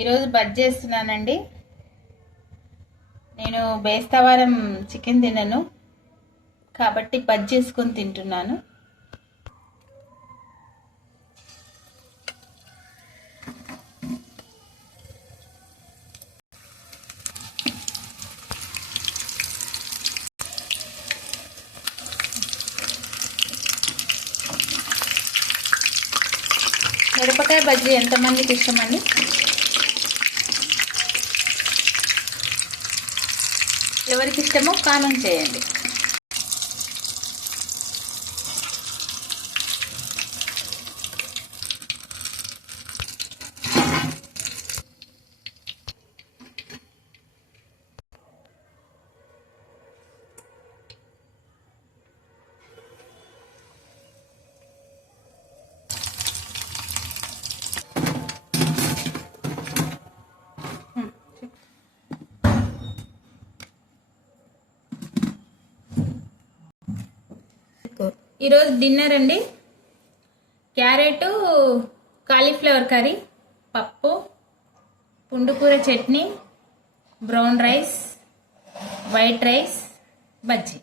ఈరోజు బజ్ చేస్తున్నానండి. నేను బేస్తవారం చికెన్ తినను. కాబట్టి బజ్ చేసుకొని తింటున్నాను. మిరపకాయ బజ్జీ ఎంతమందికి ఇష్టమండి? ఎవరికి ఇష్టమో కామెంట్ చేయండి. ఈరోజు డిన్నర్ అండి. క్యారెట్ కాలీఫ్లవర్ కర్రీ పప్పు పుండుకూర chutney brown rice white rice bajji.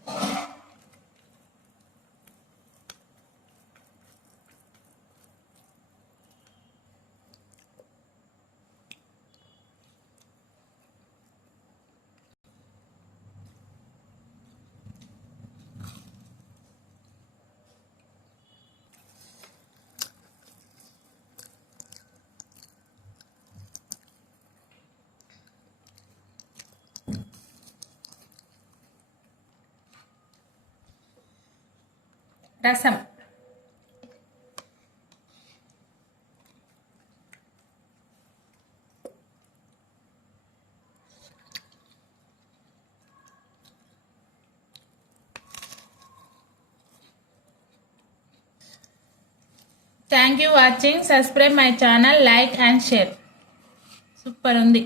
Rasam. Thank you watching subscribe my channel like and share super ఉంది.